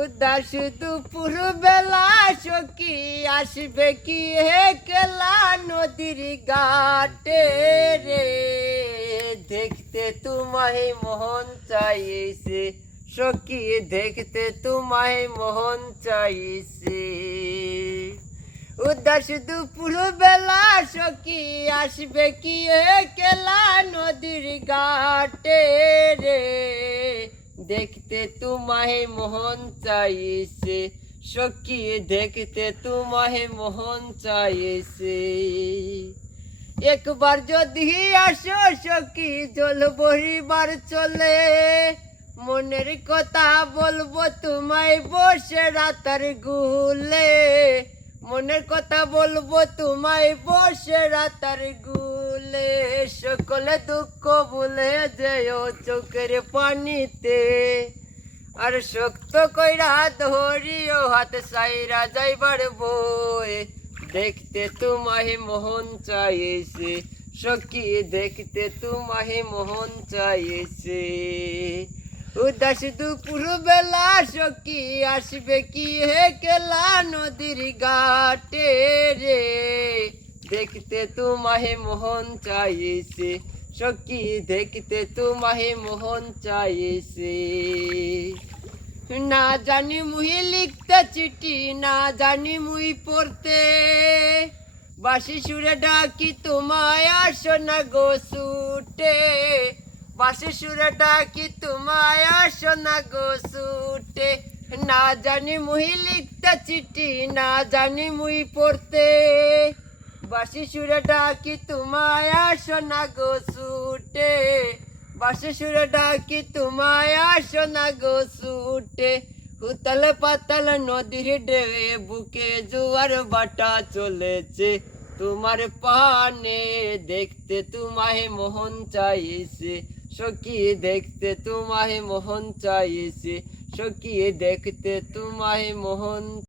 উদাস দুপুর বেলা সখী আসবে কি হে কেলা নদীর ঘাটে রে, দেখতে তোমায় মন চাইছে সখী, দেখতে তোমায় মন চাইছে। উদাস দুপুর বেলা সখী আসবে কি হে কেলা নদীর ঘাটে রে, দেখতে তোমায় মোহন চাইছে সখী, দেখতে তোমায় মোহন চাইছে। একবার যদি আসো সখী জল বহিবার চলে, মনের কথা বলবো তোমায় বসে রাতার গুলে, মনের কথা বলবো তোমায় বসে রাতার গুলে। সকলে দুঃখ ভুলে যেও চোখের পানিতে, আর শক্ত কইরা ধরিও হাত সাইরা যাইবার বই, দেখতে তোমায় মোহন চাইছে সখী, দেখতে তোমায় মোহন চাইছে। উদাস দুপুর বেলা সখী আসবে কি হে কেলা নদীর ঘাটে রে, দেখতে তোমায় মোহন চাইছে সখী, দেখতে তোমায় মোহন চাইছে। না জানি মুই লিখতে চিঠি, না জানি মুই পড়তে, বাঁশি সুরে ডাকি তোমায় আসো না গো ছুটে, বাঁশি সুরে ডাকি তোমায় আসো না গো ছুটে। না জানি মুই লিখতে চিঠি, না জানি মুই পড়তে, বাঁশি সুরে ডাকি তোমায় আসো না গো ছুটে, বাঁশি সুরে ডাকি তোমায় আসো না গো ছুটে। উতাল পাতাল নদীর ঢেউয়ে বুকে জোয়ার বাটা চলেছে তোমার পানে, দেখতে তোমায় মোহন চাইছে সখী, দেখতে তোমায় মোহন চাইছে সখী, দেখতে তোমায় মোহন।